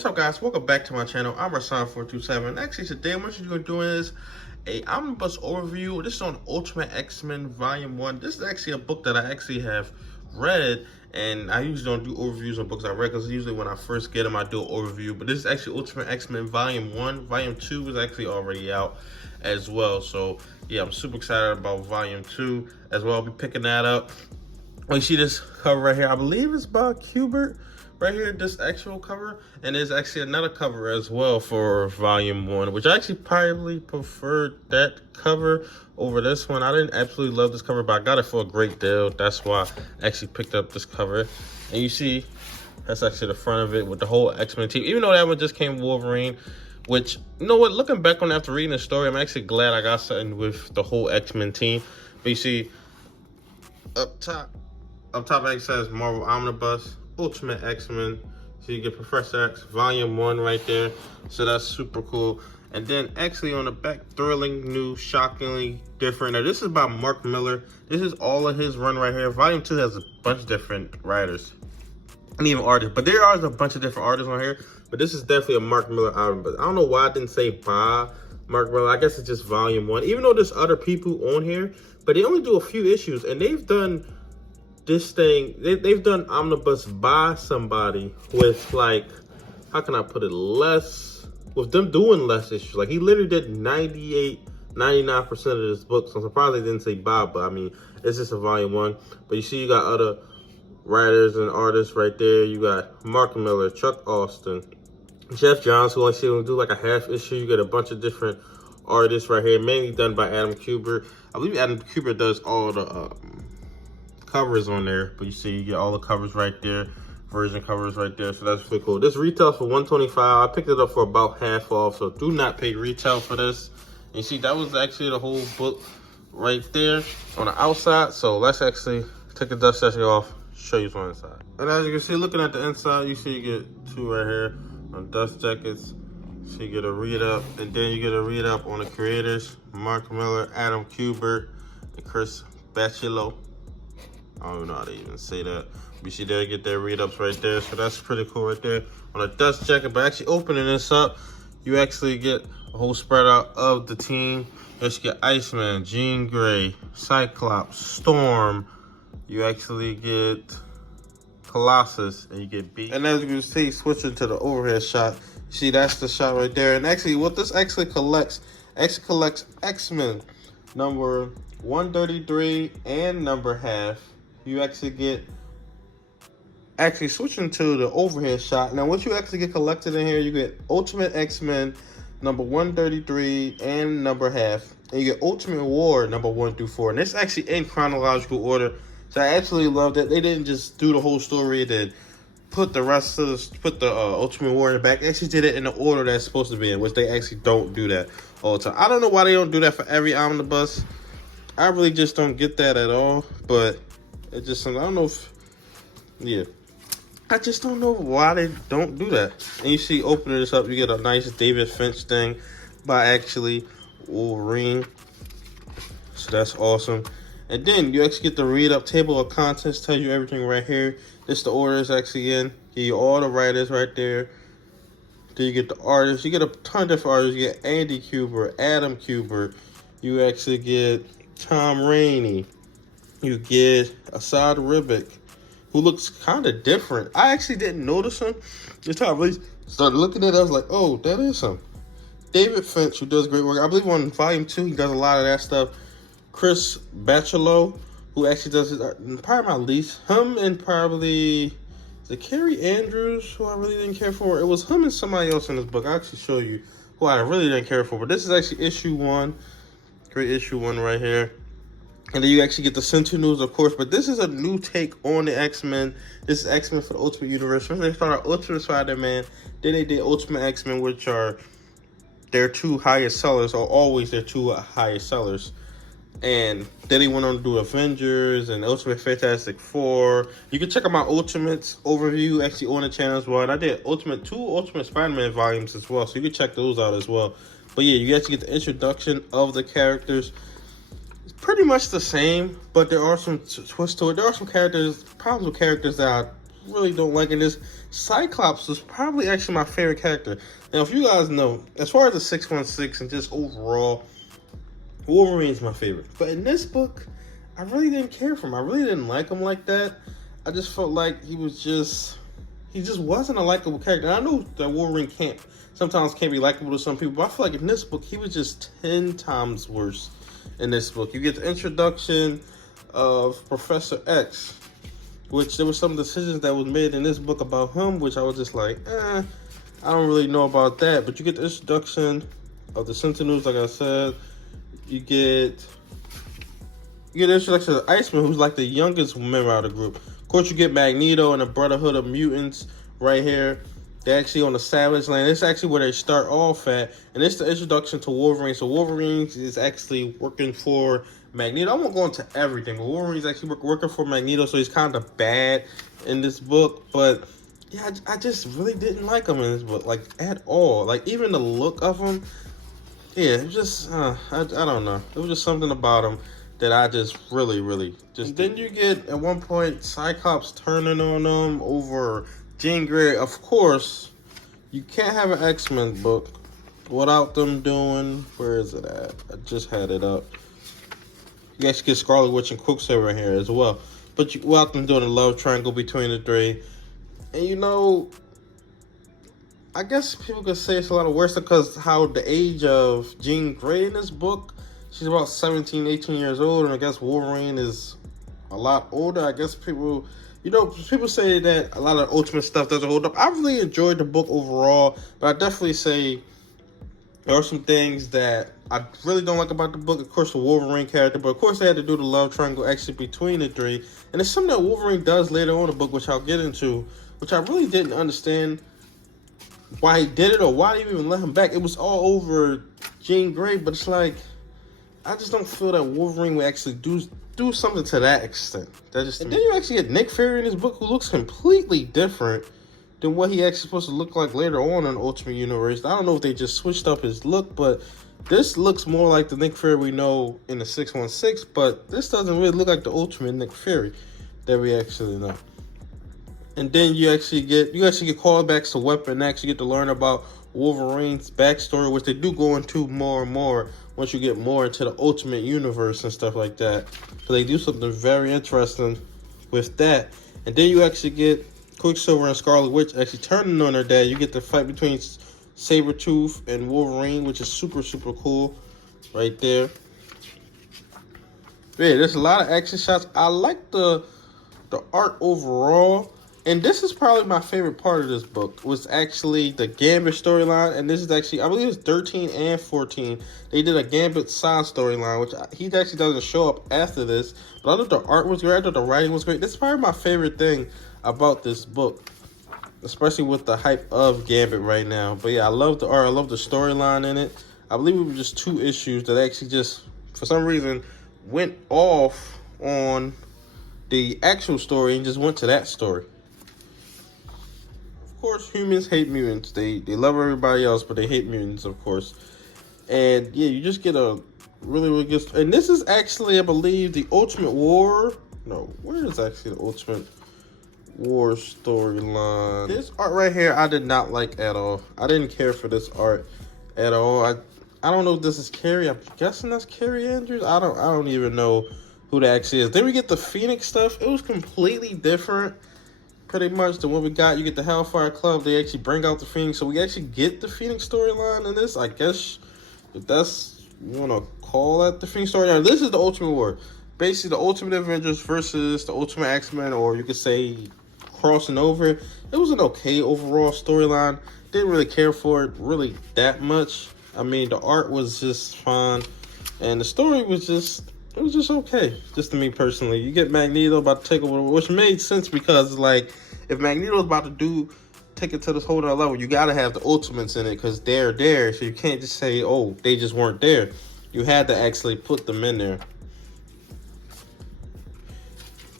What's up, guys? Welcome back to my channel. I'm Rasan427. Actually, today what you're going to do is a Omnibus overview. This is on Ultimate X-Men Volume 1. This is actually a book that I actually have read, and I usually don't do overviews on books I read, because usually when I first get them, I do an overview. But this is actually Ultimate X-Men Volume 1. Volume 2 is actually already out as well. So, yeah, I'm super excited about Volume 2 as well. I'll be picking that up. When you see this cover right here, I believe it's by Kubert. Right here, this actual cover, and there's actually another cover as well for Volume 1, which I actually probably preferred that cover over this one. I didn't absolutely love this cover, but I got it for a great deal. That's why I actually picked up this cover. And you see, that's actually the front of it with the whole X-Men team. Even though that one just came Wolverine, which, you know what, looking back on after reading the story, I'm actually glad I got something with the whole X-Men team. But you see, up top it says Marvel Omnibus Ultimate X-Men. So you get Professor X Volume 1 right there. So that's super cool. And then actually on the back, thrilling, new, shockingly different. Now this is by Mark Miller. This is all of his run right here. Volume 2 has a bunch of different writers and even artists. But there are a bunch of different artists on here. But this is definitely a Mark Miller album. But I don't know why I didn't say by Mark Miller. I guess it's just Volume 1. Even though there's other people on here. But they only do a few issues. And they've done this thing, they've done Omnibus by somebody with, like, how can I put it, less, with them doing less issues. Like, he literally did 99% of this book, so I'm surprised they didn't say by, but I mean, it's just a Volume 1. But you see, you got other writers and artists right there. You got Mark Miller, Chuck Austin, Jeff Johns, who I see him do like a half issue. You get a bunch of different artists right here, mainly done by Adam Kubert. I believe Adam Kubert does all the covers on there, but you see, you get all the covers right there, version covers right there, so that's pretty cool. This retails for $125. I picked it up for about half off, so do not pay retail for this. And you see, that was actually the whole book right there on the outside. So let's actually take the dust section off, show you what's on the inside. And as you can see, looking at the inside, you see you get two right here on dust jackets. So you get a read up, and then you get a read up on the creators, Mark Miller, Adam Kubert, and Chris Bachalo. I don't know how to even say that. You see there, get their read-ups right there. So that's pretty cool right there. On a dust jacket, but actually opening this up, you actually get a whole spread out of the team. You get Iceman, Jean Grey, Cyclops, Storm. You actually get Colossus, and you get Beast. And as you can see, switching to the overhead shot, you see that's the shot right there. And actually, what this actually collects X-Men number 133 and number half. You actually get, switching to the overhead shot. Now, what you actually get collected in here, you get Ultimate X-Men number 133 and number half. And you get Ultimate War number 1 through 4. And it's actually in chronological order. So I actually love that they didn't just do the whole story, then put the rest of the Ultimate War in the back. They actually did it in the order that's supposed to be in, which they actually don't do that all the time. I don't know why they don't do that for every omnibus. I really just don't get that at all. But it just, I don't know if, yeah. I just don't know why they don't do that. And you see, opening this up, you get a nice David Finch thing by actually Wolverine. So that's awesome. And then you actually get the read-up table of contents, tells you everything right here. This the order is actually in. Give you all the writers right there. Then you get the artists. You get a ton of different artists. You get Andy Kubert, Adam Kubert. You actually get Tom Rainey. You get Asad Ribic, who looks kind of different. I actually didn't notice him. This time I really started looking at it, I was like, oh, that is him. David Finch, who does great work. I believe on Volume 2, he does a lot of that stuff. Chris Bachalo, who actually does his art, probably my least. Him and probably the Carrie Andrews, who I really didn't care for. It was him and somebody else in this book. I'll actually show you who I really didn't care for. But this is actually issue 1. Great issue 1 right here. And then you actually get the Sentinel News, of course. But this is a new take on the X-Men. This is X-Men for the Ultimate Universe. First they started Ultimate Spider-Man. Then they did Ultimate X-Men, which are their two highest sellers, or always their two highest sellers. And then they went on to do Avengers and Ultimate Fantastic Four. You can check out my Ultimates overview actually on the channel as well. And I did two Ultimate Spider-Man volumes as well. So you can check those out as well. But yeah, you actually get the introduction of the characters. Pretty much the same, but there are some twists to it. There are some problems with characters that I really don't like in this. Cyclops was probably actually my favorite character. Now, if you guys know, as far as the 616 and just overall, Wolverine's my favorite. But in this book, I really didn't care for him. I really didn't like him like that. I just felt like he just wasn't a likable character. And I know that Wolverine sometimes can't be likable to some people, but I feel like in this book, he was just 10 times worse in this book. You get the introduction of Professor X, which there were some decisions that was made in this book about him, which I was just like, I don't really know about that. But you get the introduction of the Sentinels, like I said. You get the introduction of Iceman, who's like the youngest member of the group. Of course, you get Magneto and the Brotherhood of Mutants right here. They're actually on the Savage Land. It's actually where they start off at. And it's the introduction to Wolverine. So Wolverine is actually working for Magneto. I won't go into everything, but Wolverine's actually working for Magneto, so he's kind of bad in this book. But yeah, I just really didn't like him in this book, like at all. Like even the look of him, yeah, it was just I don't know. It was just something about him that I just really just. And then you get at one point Cyclops turning on them over Jean Grey. Of course, you can't have an X-Men book without them doing. Where is it at? I just had it up. You actually get Scarlet Witch and Quicksilver in here as well. But without them doing a love triangle between the three. And you know, I guess people could say it's a lot of worse because how the age of Jean Grey in this book, she's about 17, 18 years old. And I guess Wolverine is a lot older. I guess people say that a lot of Ultimate stuff doesn't hold up. I really enjoyed the book overall. But I definitely say there are some things that I really don't like about the book. Of course, the Wolverine character, but of course they had to do the love triangle actually between the three. And it's something that Wolverine does later on in the book, which I'll get into, which I really didn't understand why he did it or why they even let him back. It was all over Jean Grey, but it's like, I just don't feel that Wolverine would actually do something to that extent. And then you actually get Nick Fury in this book, who looks completely different than what he actually supposed to look like later on in Ultimate Universe. I don't know if they just switched up his look, but this looks more like the Nick Fury we know in the 616, but this doesn't really look like the Ultimate Nick Fury that we actually know. And then you actually get callbacks to Weapon X. You get to learn about Wolverine's backstory, which they do go into more and more once you get more into the Ultimate Universe and stuff like that. So they do something very interesting with that. And then you actually get Quicksilver and Scarlet Witch actually turning on their dad. You get the fight between Sabretooth and Wolverine, which is super cool right there. Yeah, there's a lot of action shots. I like the art overall. And this is probably my favorite part of this book, was actually the Gambit storyline. And this is actually, I believe it's 13 and 14. They did a Gambit side storyline, which he actually doesn't show up after this. But I thought the art was great. I thought the writing was great. This is probably my favorite thing about this book, especially with the hype of Gambit right now. But yeah, I love the art. I love the storyline in it. I believe it was just 2 issues that actually just, for some reason, went off on the actual story and just went to that story. Of course, humans hate mutants. They love everybody else, but they hate mutants, of course. And yeah, you just get a really good. And this is actually, I believe, the Ultimate War. No, where is actually the Ultimate War storyline? This art right here, I did not like at all. I didn't care for this art at all. I don't know if this is Carrie. I'm guessing that's Carrie Andrews. I don't even know who that actually is. Then we get the Phoenix stuff. It was completely different, pretty much, than what we got. You get the Hellfire Club. They actually bring out the Phoenix, so we actually get the Phoenix storyline in this. I guess if that's, you want to call that the Phoenix storyline. This is the Ultimate War. Basically, the Ultimate Avengers versus the Ultimate X-Men, or you could say crossing over. It was an okay overall storyline. Didn't really care for it really that much. I mean, the art was just fine, and the story was just, it was just okay, just to me personally. You get Magneto about to take over, which made sense because, like, if Magneto's about to take it to this whole other level, you got to have the Ultimates in it because they're there. So you can't just say, oh, they just weren't there. You had to actually put them in there.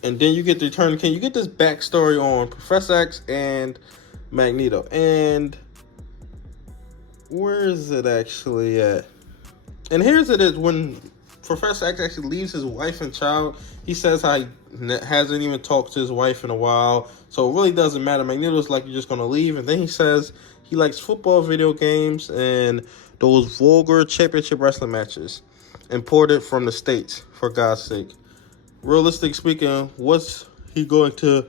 And then you get the Return of the King. You get this backstory on Professor X and Magneto. And where is it actually at? And here's it is when Professor X actually leaves his wife and child. He says how he hasn't even talked to his wife in a while, so it really doesn't matter. Magneto's like, you're just gonna leave, and then he says he likes football, video games, and those vulgar championship wrestling matches imported from the States, for God's sake. Realistic speaking, what's he going to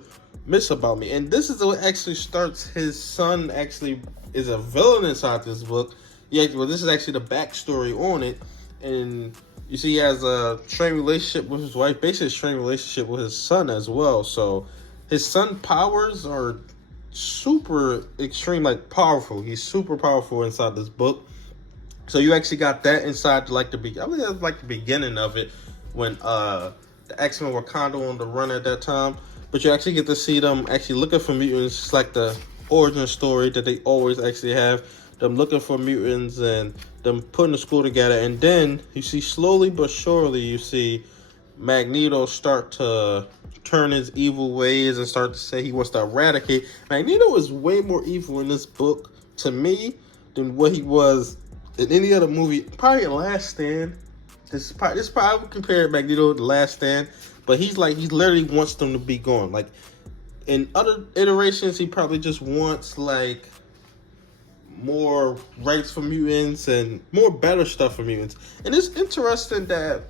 miss about me? And this is what actually starts. His son actually is a villain inside this book. Well, this is actually the backstory on it. And you see he has a strained relationship with his wife, basically a strained relationship with his son as well. So his son powers are super extreme, like powerful. He's super powerful inside this book. So you actually got that inside I believe that's like the beginning of it, when the X-Men were kind of on the run at that time. But you actually get to see them actually looking for mutants. It's like the origin story that they always actually have. Them looking for mutants and them putting the school together. And then you see slowly but surely, you see Magneto start to turn his evil ways and start to say he wants to eradicate. Magneto is way more evil in this book, to me, than what he was in any other movie. Probably Last Stand. This probably I would compare Magneto to Last Stand. But he literally wants them to be gone. Like, in other iterations, he probably just wants, like, more rights for mutants and more better stuff for mutants. And it's interesting that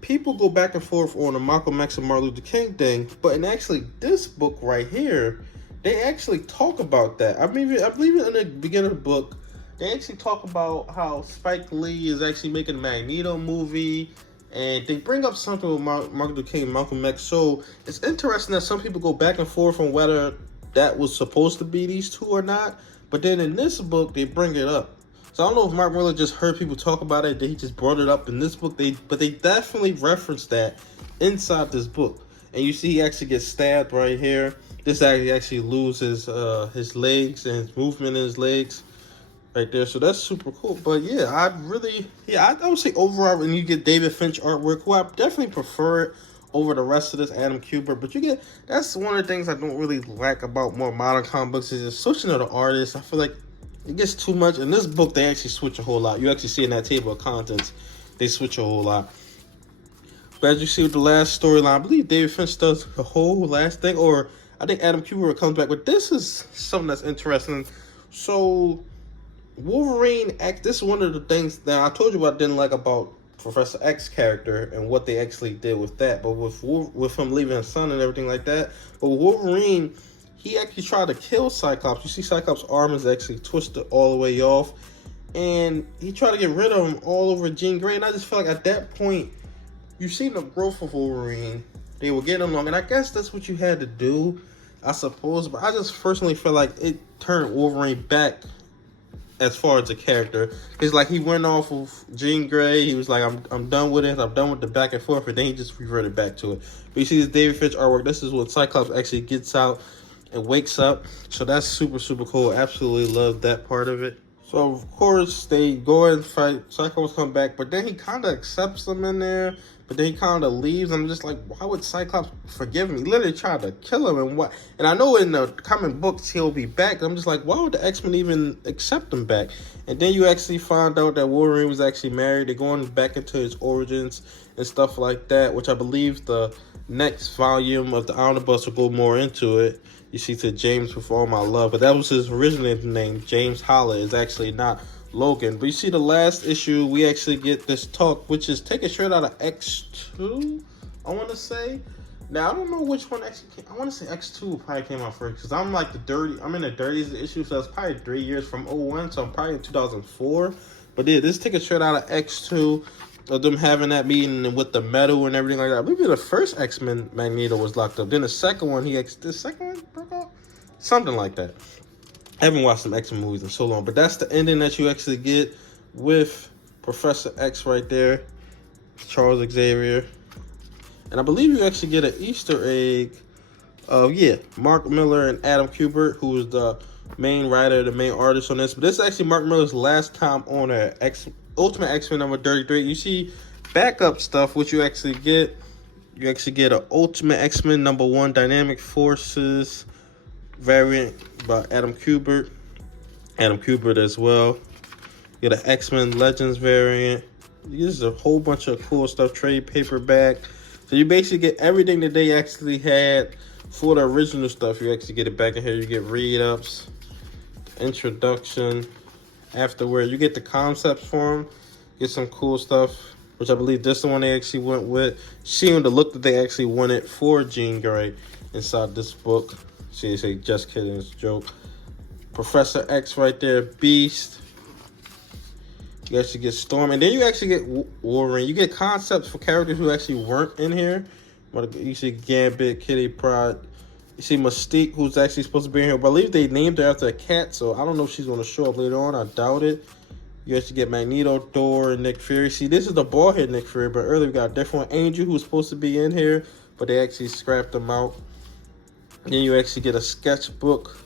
people go back and forth on the Malcolm X and Martin Luther King thing, but in actually this book right here, they actually talk about that. I believe in the beginning of the book, they actually talk about how Spike Lee is actually making a Magneto movie, and they bring up something with Martin Luther King and Malcolm X. So it's interesting that some people go back and forth on whether that was supposed to be these two or not. But then in this book, they bring it up. So I don't know if Mark Miller just heard people talk about it, that he just brought it up in this book. But they definitely reference that inside this book. And you see he actually gets stabbed right here. This actually loses his legs and his movement in his legs right there. So that's super cool. But yeah, I would say overall, when you get David Finch artwork, who I definitely prefer it over the rest of this Adam Kubert. But that's one of the things I don't really like about more modern comic books, is just switching to the artists. I feel like it gets too much. In this book, they actually switch a whole lot. You actually see in that table of contents, they switch a whole lot. But as you see with the last storyline, I believe David Finch does the whole last thing, or I think Adam Kubert comes back. But this is something that's interesting. So Wolverine, this is one of the things that I told you about I didn't like about Professor X character and what they actually did with that. But with him leaving his son and everything like that. But with Wolverine, he actually tried to kill Cyclops. You see Cyclops' arm is actually twisted all the way off. And he tried to get rid of him all over Jean Grey. And I just feel like at that point, you've seen the growth of Wolverine. They were getting along. And I guess that's what you had to do, I suppose. But I just personally feel like it turned Wolverine back as far as the character. It's like he went off of Jean Grey. He was like, I'm done with it. I'm done with the back and forth. And then he just reverted back to it. But you see this David Finch artwork. This is when Cyclops actually gets out and wakes up. So that's super, super cool. Absolutely love that part of it. So, of course, they go and fight. Cyclops come back. But then he kind of accepts them in there. But then he kind of leaves. I'm just like, why would Cyclops forgive him? He literally tried to kill him. And I know in the comic books he'll be back. I'm just like, why would the X-Men even accept him back? And then you actually find out that Wolverine was actually married. They're going back into his origins and stuff like that, which I believe the next volume of the Omnibus will go more into it. You see, to James with all my love. But that was his original name. James Holler is actually not Logan. But you see the last issue, we actually get this talk, which is taken straight out of X2, I want to say. Now, I don't know which one actually came. I want to say X2 probably came out first, because I'm in the 30s of the issue, so that's probably 3 years from 01, so I'm probably in 2004. But yeah, this is taken straight out of X2, of them having that meeting with the metal and everything like that. I believe the first X-Men Magneto was locked up. Then the second one, the second one broke out? Something like that. I haven't watched some X-Men movies in so long, but that's the ending that you actually get with Professor X right there, Charles Xavier. And I believe you actually get an Easter egg of, Mark Miller and Adam Kubert, who is the main writer, the main artist on this. But this is actually Mark Miller's last time on Ultimate X-Men number 33. You see backup stuff, which you actually get. You actually get an Ultimate X-Men number 1 Dynamic Forces variant by Adam Kubert as well. You get an X-Men Legends variant This is a whole bunch of cool stuff. Trade paperback. So you basically get everything that they actually had for the original stuff. You actually get it back in here. You get read-ups, introduction, afterward. You get the concepts for them. Get some cool stuff, which I believe this is the one they actually went with. Seeing the look that they actually wanted for Jean Grey inside this book. See, they say, just kidding, it's a joke. Professor X right there, Beast. You actually get Storm, and then you actually get Wolverine. You get concepts for characters who actually weren't in here. You see Gambit, Kitty Pryde. You see Mystique, who's actually supposed to be in here. But I believe they named her after a cat, so I don't know if she's going to show up later on. I doubt it. You actually get Magneto, Thor, and Nick Fury. See, this is the bald-head Nick Fury, but earlier we got a different one. Angel, who was supposed to be in here, but they actually scrapped him out. And then you actually get a sketchbook.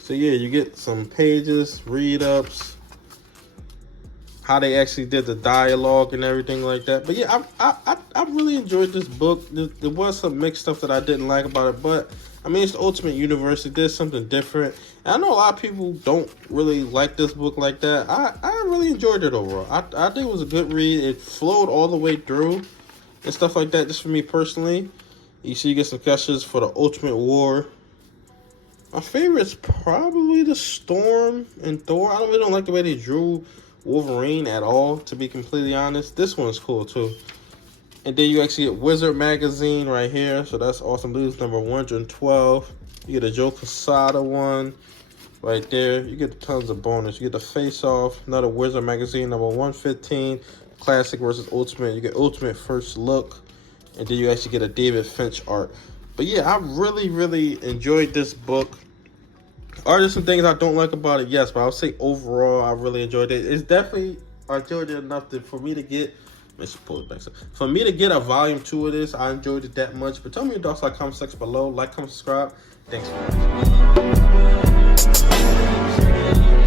So yeah, you get some pages, read-ups, how they actually did the dialogue and everything like that. But yeah, I really enjoyed this book. There was some mixed stuff that I didn't like about it, but I mean, it's the Ultimate Universe. It did something different. And I know a lot of people don't really like this book like that. I really enjoyed it overall. I think it was a good read. It flowed all the way through and stuff like that, just for me personally. You see, you get some questions for the Ultimate War. My favorite is probably the Storm and Thor. I really don't like the way they drew Wolverine at all, to be completely honest. This one's cool too. And then you actually get Wizard Magazine right here. So that's awesome. Blues number 112. You get a Joe Quesada one right there. You get tons of bonus. You get the Face Off, another Wizard Magazine number 115. Classic versus Ultimate. You get Ultimate First Look. And then you actually get a David Finch art. But yeah, I really enjoyed this book. Are there some things I don't like about it? Yes, but I'll say overall, I really enjoyed it. It's definitely, I enjoyed it enough for me to get, let's pull it back. For me to get a volume 2 of this, I enjoyed it that much. But tell me your thoughts in the comment section below. Like, comment, subscribe. Thanks for watching.